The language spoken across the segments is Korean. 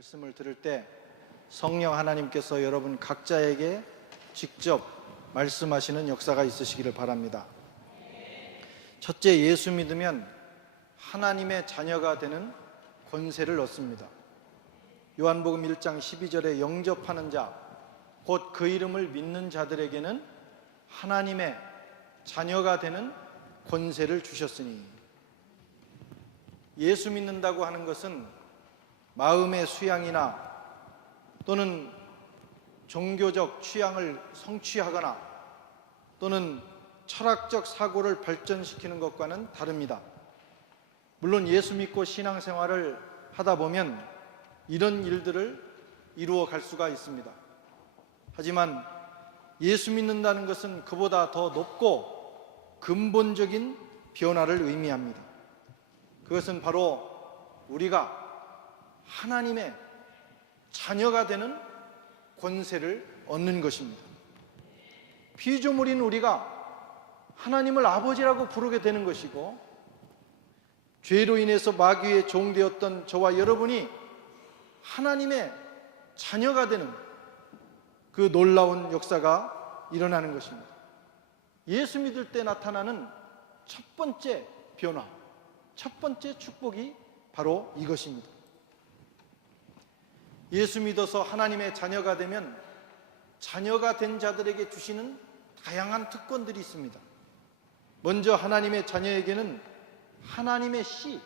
말씀을 들을 때 성령 하나님께서 여러분 각자에게 직접 말씀하시는 역사가 있으시기를 바랍니다. 첫째, 예수 믿으면 하나님의 자녀가 되는 권세를 얻습니다. 요한복음 1장 12절에 영접하는 자, 곧 그 이름을 믿는 자들에게는 하나님의 자녀가 되는 권세를 주셨으니, 예수 믿는다고 하는 것은 마음의 수양이나 또는 종교적 취향을 성취하거나 또는 철학적 사고를 발전시키는 것과는 다릅니다. 물론 예수 믿고 신앙생활을 하다 보면 이런 일들을 이루어 갈 수가 있습니다. 하지만 예수 믿는다는 것은 그보다 더 높고 근본적인 변화를 의미합니다. 그것은 바로 우리가 하나님의 자녀가 되는 권세를 얻는 것입니다. 피조물인 우리가 하나님을 아버지라고 부르게 되는 것이고, 죄로 인해서 마귀의 종되었던 저와 여러분이 하나님의 자녀가 되는 그 놀라운 역사가 일어나는 것입니다. 예수 믿을 때 나타나는 첫 번째 변화, 첫 번째 축복이 바로 이것입니다. 예수 믿어서 하나님의 자녀가 되면 자녀가 된 자들에게 주시는 다양한 특권들이 있습니다. 먼저 하나님의 자녀에게는 하나님의 씨,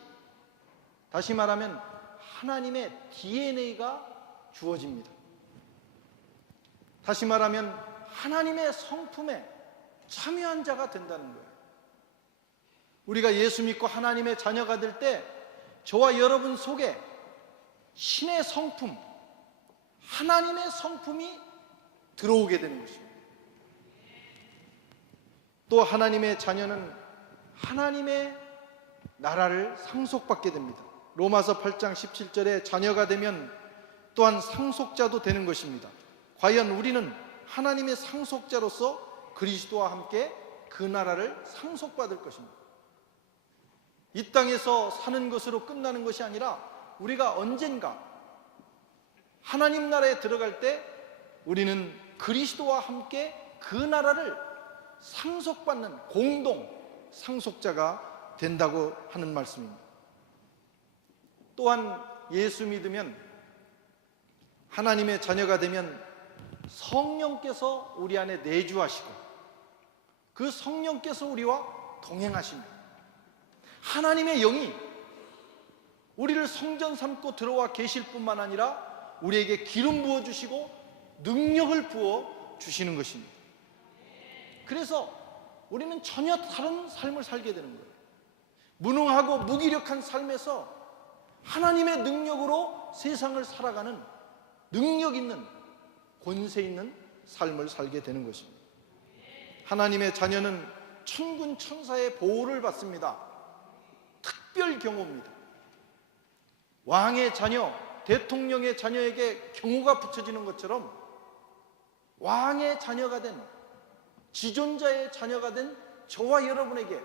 다시 말하면 하나님의 DNA가 주어집니다. 다시 말하면 하나님의 성품에 참여한 자가 된다는 거예요. 우리가 예수 믿고 하나님의 자녀가 될 때 저와 여러분 속에 신의 성품, 하나님의 성품이 들어오게 되는 것입니다. 또 하나님의 자녀는 하나님의 나라를 상속받게 됩니다. 로마서 8장 17절에 자녀가 되면 또한 상속자도 되는 것입니다. 과연 우리는 하나님의 상속자로서 그리스도와 함께 그 나라를 상속받을 것입니다. 이 땅에서 사는 것으로 끝나는 것이 아니라 우리가 언젠가 하나님 나라에 들어갈 때 우리는 그리스도와 함께 그 나라를 상속받는 공동 상속자가 된다고 하는 말씀입니다. 또한 예수 믿으면, 하나님의 자녀가 되면 성령께서 우리 안에 내주하시고 그 성령께서 우리와 동행하십니다. 하나님의 영이 우리를 성전 삼고 들어와 계실 뿐만 아니라 우리에게 기름 부어주시고 능력을 부어주시는 것입니다. 그래서 우리는 전혀 다른 삶을 살게 되는 거예요. 무능하고 무기력한 삶에서 하나님의 능력으로 세상을 살아가는 능력 있는, 권세 있는 삶을 살게 되는 것입니다. 하나님의 자녀는 천군 천사의 보호를 받습니다. 특별 경호입니다. 왕의 자녀, 대통령의 자녀에게 경호가 붙여지는 것처럼 왕의 자녀가 된, 지존자의 자녀가 된 저와 여러분에게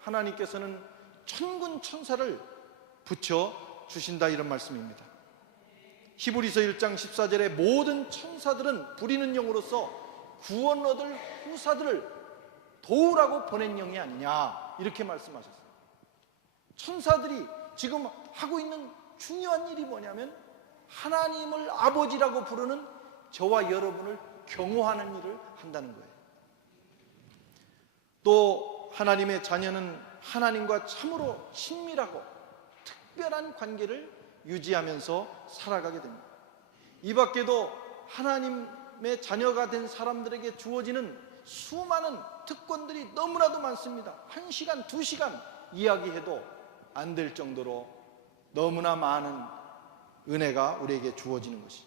하나님께서는 천군 천사를 붙여주신다, 이런 말씀입니다. 히브리서 1장 14절에 모든 천사들은 부리는 영으로서 구원 얻을 후사들을 도우라고 보낸 영이 아니냐, 이렇게 말씀하셨어요. 천사들이 지금 하고 있는 중요한 일이 뭐냐면 하나님을 아버지라고 부르는 저와 여러분을 경호하는 일을 한다는 거예요. 또 하나님의 자녀는 하나님과 참으로 친밀하고 특별한 관계를 유지하면서 살아가게 됩니다. 이 밖에도 하나님의 자녀가 된 사람들에게 주어지는 수많은 특권들이 너무나도 많습니다. 1시간, 2시간 이야기해도 안 될 정도로 너무나 많은 은혜가 우리에게 주어지는 것이죠.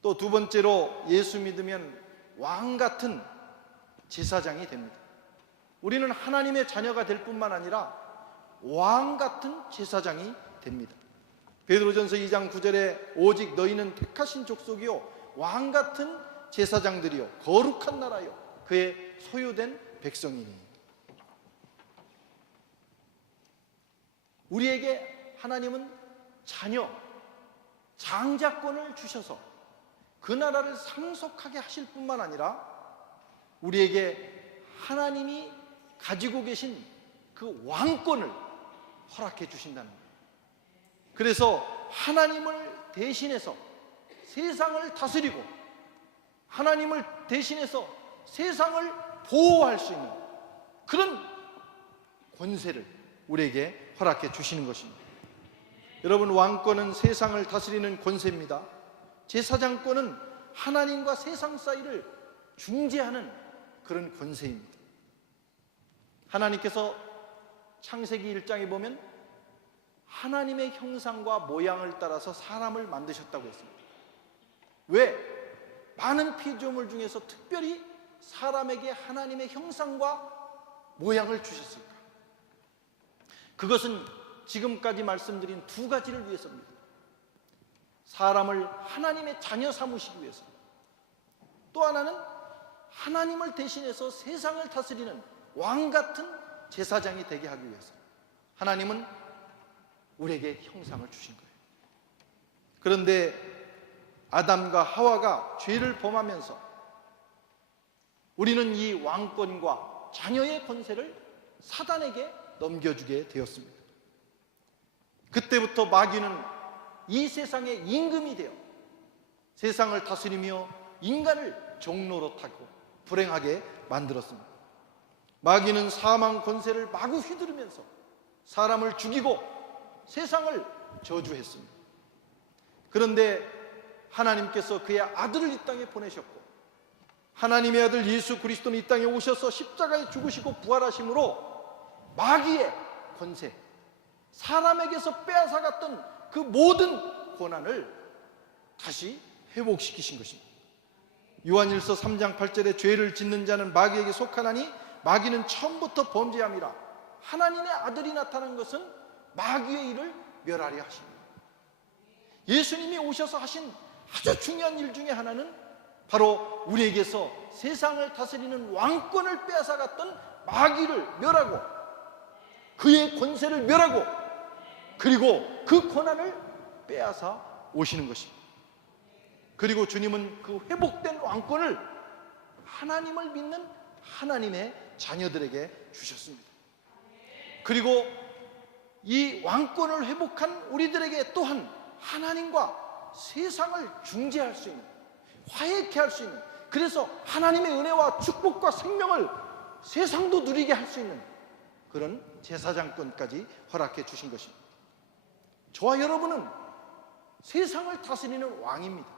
또 두 번째로 예수 믿으면 왕 같은 제사장이 됩니다. 우리는 하나님의 자녀가 될 뿐만 아니라 왕 같은 제사장이 됩니다. 베드로전서 2장 9절에 오직 너희는 택하신 족속이요 왕 같은 제사장들이요 거룩한 나라요 그의 소유된 백성이니. 우리에게 하나님은 장자권을 주셔서 그 나라를 상속하게 하실 뿐만 아니라 우리에게 하나님이 가지고 계신 그 왕권을 허락해 주신다는 거예요. 그래서 하나님을 대신해서 세상을 다스리고 하나님을 대신해서 세상을 보호할 수 있는 그런 권세를 우리에게 허락해 주시는 것입니다. 여러분, 왕권은 세상을 다스리는 권세입니다. 제사장권은 하나님과 세상 사이를 중재하는 그런 권세입니다. 하나님께서 창세기 1장에 보면 하나님의 형상과 모양을 따라서 사람을 만드셨다고 했습니다. 왜? 많은 피조물 중에서 특별히 사람에게 하나님의 형상과 모양을 주셨을까? 그것은 지금까지 말씀드린 두 가지를 위해서입니다. 사람을 하나님의 자녀 삼으시기 위해서, 또 하나는 하나님을 대신해서 세상을 다스리는 왕 같은 제사장이 되게 하기 위해서. 하나님은 우리에게 형상을 주신 거예요. 그런데 아담과 하와가 죄를 범하면서 우리는 이 왕권과 자녀의 권세를 사단에게 넘겨주게 되었습니다. 그때부터 마귀는 이 세상의 임금이 되어 세상을 다스리며 인간을 종로로 타고 불행하게 만들었습니다. 마귀는 사망 권세를 마구 휘두르면서 사람을 죽이고 세상을 저주했습니다. 그런데 하나님께서 그의 아들을 이 땅에 보내셨고 하나님의 아들 예수 그리스도는 이 땅에 오셔서 십자가에 죽으시고 부활하심으로 마귀의 권세, 사람에게서 빼앗아갔던 그 모든 권한을 다시 회복시키신 것입니다. 요한일서 3장 8절에 죄를 짓는 자는 마귀에게 속하나니 마귀는 처음부터 범죄함이라. 하나님의 아들이 나타난 것은 마귀의 일을 멸하려 하십니다. 예수님이 오셔서 하신 아주 중요한 일 중에 하나는 바로 우리에게서 세상을 다스리는 왕권을 빼앗아갔던 마귀를 멸하고 그의 권세를 멸하고 그리고 그 권한을 빼앗아 오시는 것입니다. 그리고 주님은 그 회복된 왕권을 하나님을 믿는 하나님의 자녀들에게 주셨습니다. 그리고 이 왕권을 회복한 우리들에게 또한 하나님과 세상을 중재할 수 있는, 화해케 할 수 있는, 그래서 하나님의 은혜와 축복과 생명을 세상도 누리게 할 수 있는 그런 제사장권까지 허락해 주신 것입니다. 저와 여러분은 세상을 다스리는 왕입니다.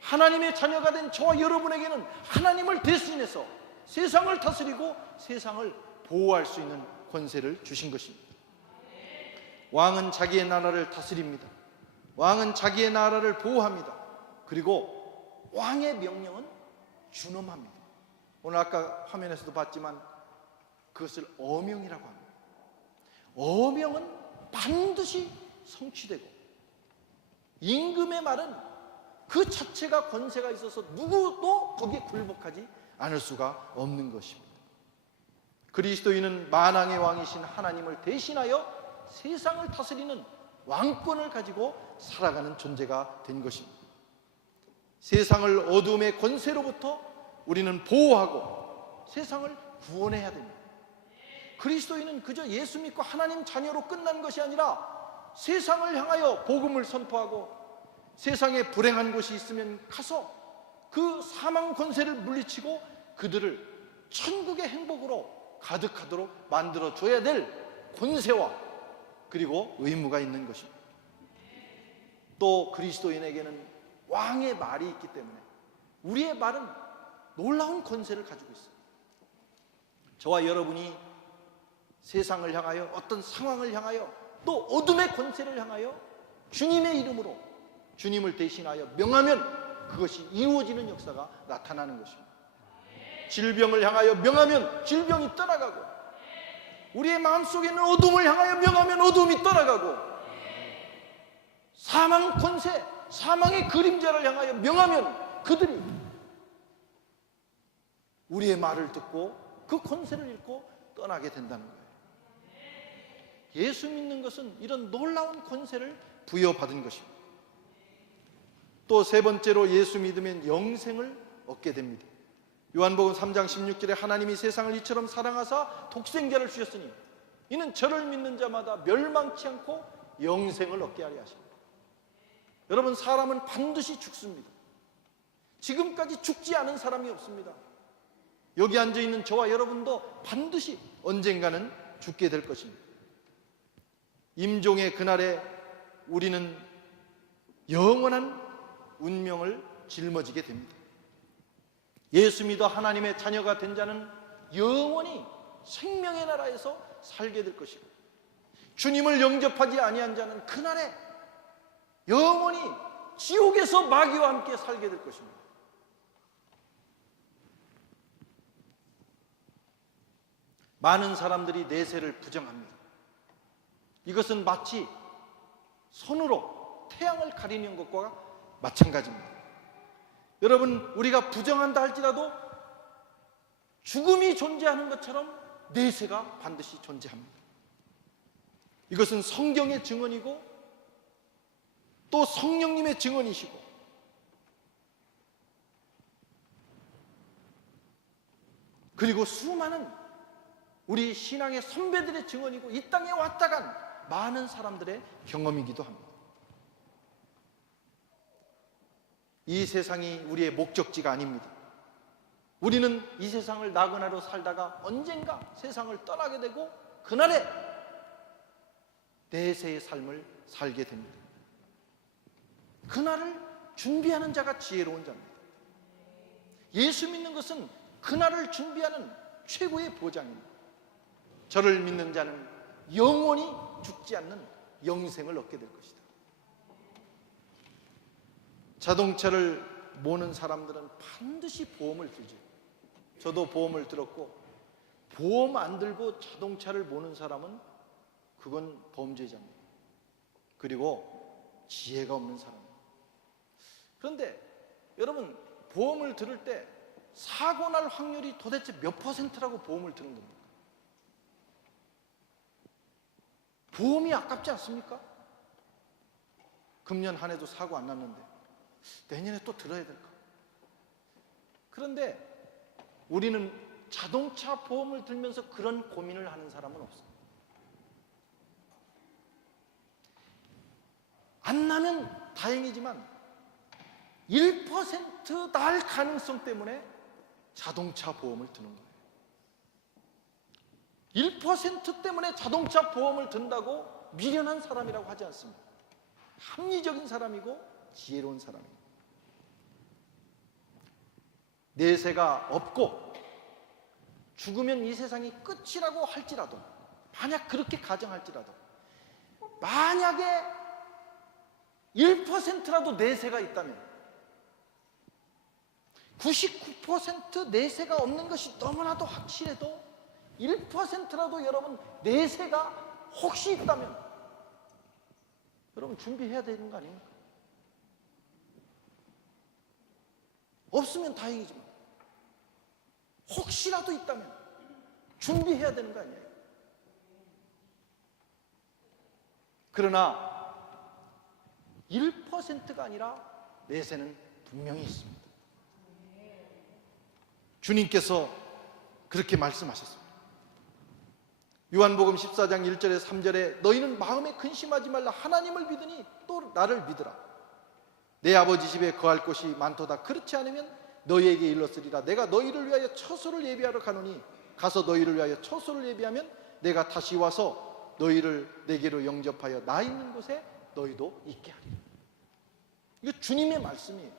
하나님의 자녀가 된 저와 여러분에게는 하나님을 대신해서 세상을 다스리고 세상을 보호할 수 있는 권세를 주신 것입니다. 왕은 자기의 나라를 다스립니다. 왕은 자기의 나라를 보호합니다. 그리고 왕의 명령은 준엄합니다. 오늘 아까 화면에서도 봤지만 그것을 어명이라고 합니다. 어명은 반드시 성취되고 임금의 말은 그 자체가 권세가 있어서 누구도 거기에 굴복하지 않을 수가 없는 것입니다. 그리스도인은 만왕의 왕이신 하나님을 대신하여 세상을 다스리는 왕권을 가지고 살아가는 존재가 된 것입니다. 세상을 어둠의 권세로부터 우리는 보호하고 세상을 구원해야 됩니다. 그리스도인은 그저 예수 믿고 하나님 자녀로 끝난 것이 아니라 세상을 향하여 복음을 선포하고 세상에 불행한 곳이 있으면 가서 그 사망 권세를 물리치고 그들을 천국의 행복으로 가득하도록 만들어줘야 될 권세와 그리고 의무가 있는 것입니다. 또 그리스도인에게는 왕의 말이 있기 때문에 우리의 말은 놀라운 권세를 가지고 있습니다. 저와 여러분이 세상을 향하여 어떤 상황을 향하여 또 어둠의 권세를 향하여 주님의 이름으로 주님을 대신하여 명하면 그것이 이루어지는 역사가 나타나는 것입니다. 질병을 향하여 명하면 질병이 떠나가고 우리의 마음속에 있는 어둠을 향하여 명하면 어둠이 떠나가고 사망 권세, 사망의 그림자를 향하여 명하면 그들이 우리의 말을 듣고 그 권세를 잃고 떠나게 된다는 거예요. 예수 믿는 것은 이런 놀라운 권세를 부여받은 것입니다. 또 세 번째로 예수 믿으면 영생을 얻게 됩니다. 요한복음 3장 16절에 하나님이 세상을 이처럼 사랑하사 독생자를 주셨으니 이는 저를 믿는 자마다 멸망치 않고 영생을 얻게 하려 하십니다. 여러분, 사람은 반드시 죽습니다. 지금까지 죽지 않은 사람이 없습니다. 여기 앉아있는 저와 여러분도 반드시 언젠가는 죽게 될 것입니다. 임종의 그날에 우리는 영원한 운명을 짊어지게 됩니다. 예수 믿어 하나님의 자녀가 된 자는 영원히 생명의 나라에서 살게 될 것이고, 주님을 영접하지 아니한 자는 그날에 영원히 지옥에서 마귀와 함께 살게 될 것입니다. 많은 사람들이 내세를 부정합니다. 이것은 마치 손으로 태양을 가리는 것과 마찬가지입니다. 여러분, 우리가 부정한다 할지라도 죽음이 존재하는 것처럼 내세가 반드시 존재합니다. 이것은 성경의 증언이고 또 성령님의 증언이시고, 그리고 수많은 우리 신앙의 선배들의 증언이고 이 땅에 왔다 간 많은 사람들의 경험이기도 합니다. 이 세상이 우리의 목적지가 아닙니다. 우리는 이 세상을 나그네로 살다가 언젠가 세상을 떠나게 되고 그날에 내세의 삶을 살게 됩니다. 그날을 준비하는 자가 지혜로운 자입니다. 예수 믿는 것은 그날을 준비하는 최고의 보장입니다. 저를 믿는 자는 영원히 죽지 않는 영생을 얻게 될 것이다. 자동차를 모는 사람들은 반드시 보험을 들죠. 저도 보험을 들었고, 보험 안 들고 자동차를 모는 사람은 그건 범죄자입니다. 그리고 지혜가 없는 사람입니다. 그런데 여러분, 보험을 들을 때 사고 날 확률이 도대체 몇 %라고 보험을 드는 겁니까? 보험이 아깝지 않습니까? 금년 한 해도 사고 안 났는데 내년에 또 들어야 될까? 그런데 우리는 자동차 보험을 들면서 그런 고민을 하는 사람은 없어요. 안 나면 다행이지만 1% 날 가능성 때문에 자동차 보험을 드는 거예요. 1% 때문에 자동차 보험을 든다고 미련한 사람이라고 하지 않습니다. 합리적인 사람이고 지혜로운 사람입니다. 내세가 없고 죽으면 이 세상이 끝이라고 할지라도, 만약 그렇게 가정할지라도, 만약에 1%라도 내세가 있다면 99% 내세가 없는 것이 너무나도 확실해도 1%라도 여러분 내세가 혹시 있다면 여러분 준비해야 되는 거 아닙니까? 없으면 다행이지만 혹시라도 있다면 준비해야 되는 거 아니에요? 그러나 1%가 아니라 내세는 분명히 있습니다. 주님께서 그렇게 말씀하셨습니다. 요한복음 14장 1절에 3절에 너희는 마음에 근심하지 말라. 하나님을 믿으니 또 나를 믿으라. 내 아버지 집에 거할 곳이 많도다. 그렇지 않으면 너희에게 일렀으리라. 내가 너희를 위하여 처소를 예비하러 가노니 가서 너희를 위하여 처소를 예비하면 내가 다시 와서 너희를 내게로 영접하여 나 있는 곳에 너희도 있게 하리라. 이거 주님의 말씀이에요.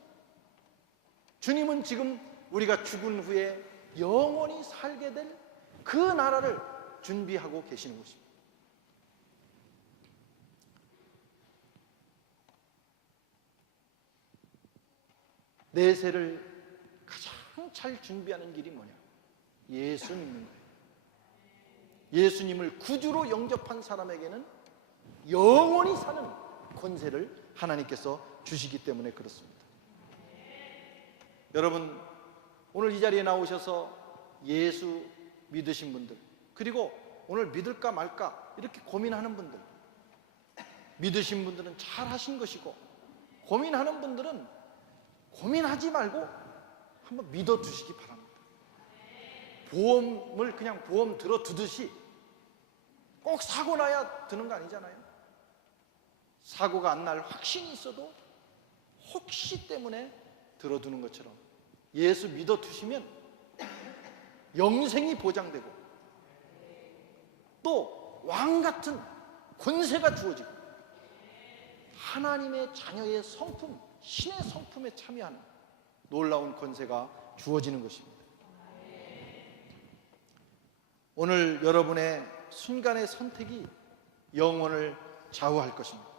주님은 지금 우리가 죽은 후에 영원히 살게 될 그 나라를 준비하고 계시는 것입니다. 내세를 가장 잘 준비하는 길이 뭐냐? 예수 믿는 거예요. 예수님을 구주로 영접한 사람에게는 영원히 사는 권세를 하나님께서 주시기 때문에 그렇습니다. 여러분, 오늘 이 자리에 나오셔서 예수 믿으신 분들, 그리고 오늘 믿을까 말까 이렇게 고민하는 분들, 믿으신 분들은 잘 하신 것이고 고민하는 분들은 고민하지 말고 한번 믿어두시기 바랍니다. 보험을 그냥 보험 들어두듯이 꼭 사고 나야 드는 거 아니잖아요. 사고가 안 날 확신이 있어도 혹시 때문에 들어두는 것처럼 예수 믿어두시면 영생이 보장되고 또 왕같은 권세가 주어지고 하나님의 자녀의 성품, 신의 성품에 참여하는 놀라운 권세가 주어지는 것입니다. 오늘 여러분의 순간의 선택이 영혼을 좌우할 것입니다.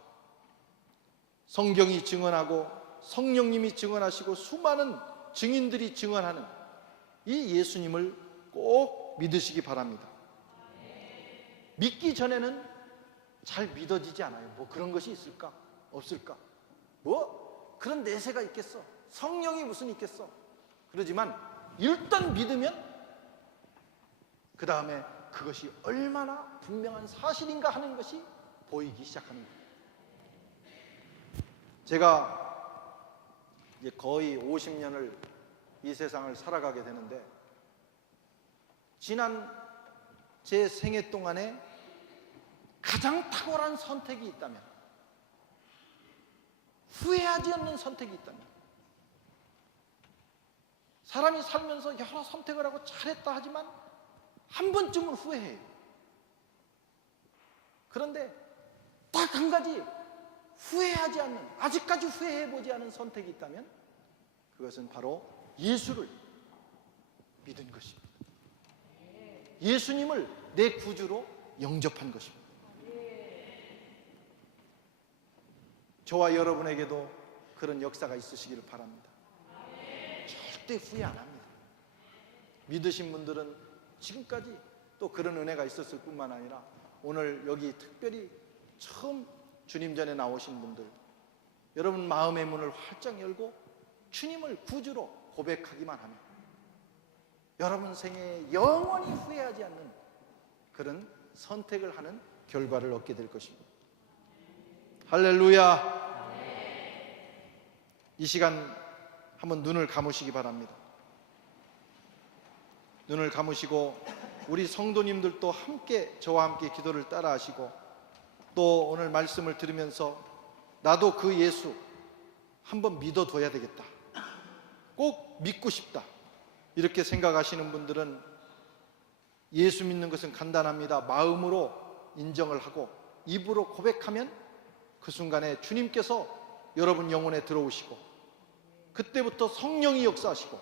성경이 증언하고 성령님이 증언하시고 수많은 증인들이 증언하는 이 예수님을 꼭 믿으시기 바랍니다. 믿기 전에는 잘 믿어지지 않아요. 뭐 그런 것이 있을까? 없을까? 뭐 그런 내세가 있겠어? 성령이 무슨 있겠어? 그러지만 일단 믿으면 그 다음에 그것이 얼마나 분명한 사실인가 하는 것이 보이기 시작하는 거예요. 제가 이제 거의 50년을 이 세상을 살아가게 되는데 지난 제 생애 동안에 가장 탁월한 선택이 있다면, 후회하지 않는 선택이 있다면, 사람이 살면서 여러 선택을 하고 잘했다 하지만 한 번쯤은 후회해요. 그런데 딱 한 가지 후회하지 않는, 아직까지 후회해보지 않은 선택이 있다면 그것은 바로 예수를 믿은 것입니다. 예수님을 내 구주로 영접한 것입니다. 저와 여러분에게도 그런 역사가 있으시기를 바랍니다. 절대 후회 안 합니다. 믿으신 분들은 지금까지 또 그런 은혜가 있었을 뿐만 아니라 오늘 여기 특별히 처음 주님 전에 나오신 분들, 여러분 마음의 문을 활짝 열고 주님을 구주로 고백하기만 하면 여러분 생애에 영원히 후회하지 않는 그런 선택을 하는 결과를 얻게 될 것입니다. 할렐루야. 이 시간 한번 눈을 감으시기 바랍니다. 눈을 감으시고 우리 성도님들도 함께 저와 함께 기도를 따라 하시고 또 오늘 말씀을 들으면서 나도 그 예수 한번 믿어둬야 되겠다, 꼭 믿고 싶다, 이렇게 생각하시는 분들은 예수 믿는 것은 간단합니다. 마음으로 인정을 하고 입으로 고백하면 그 순간에 주님께서 여러분 영혼에 들어오시고 그때부터 성령이 역사하시고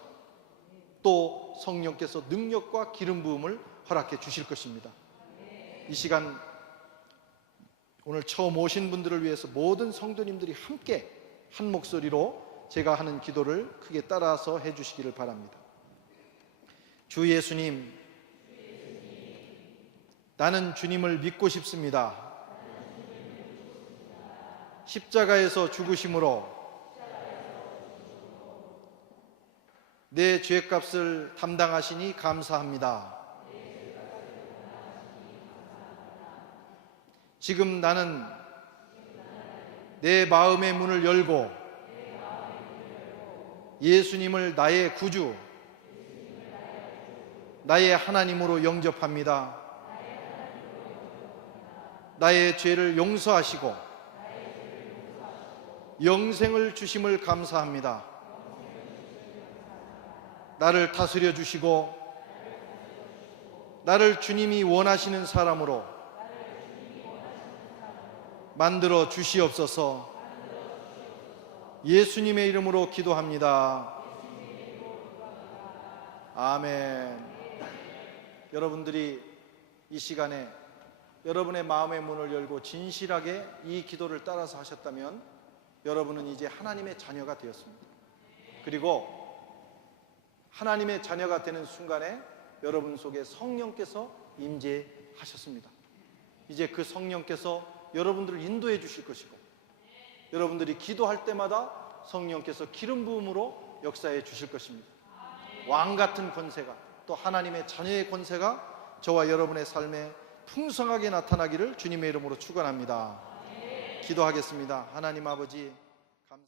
또 성령께서 능력과 기름 부음을 허락해 주실 것입니다. 이 시간 오늘 처음 오신 분들을 위해서 모든 성도님들이 함께 한 목소리로 제가 하는 기도를 크게 따라서 해 주시기를 바랍니다. 주 예수님, 나는 주님을 믿고 싶습니다. 십자가에서 죽으심으로 내 죄값을 담당하시니 감사합니다. 지금 나는 내 마음의 문을 열고 예수님을 나의 구주, 나의 하나님으로 영접합니다. 나의 죄를 용서하시고 영생을 주심을 감사합니다. 나를 다스려 주시고 나를 주님이 원하시는 사람으로 만들어 주시옵소서. 예수님의 이름으로 기도합니다. 아멘. 여러분들이 이 시간에 여러분의 마음의 문을 열고 진실하게 이 기도를 따라서 하셨다면 여러분은 이제 하나님의 자녀가 되었습니다. 그리고 하나님의 자녀가 되는 순간에 여러분 속에 성령께서 임재하셨습니다. 이제 그 성령께서 여러분들을 인도해 주실 것이고 여러분들이 기도할 때마다 성령께서 기름 부음으로 역사해 주실 것입니다. 왕 같은 권세가, 또 하나님의 자녀의 권세가 저와 여러분의 삶에 풍성하게 나타나기를 주님의 이름으로 축원합니다. 기도하겠습니다. 하나님 아버지,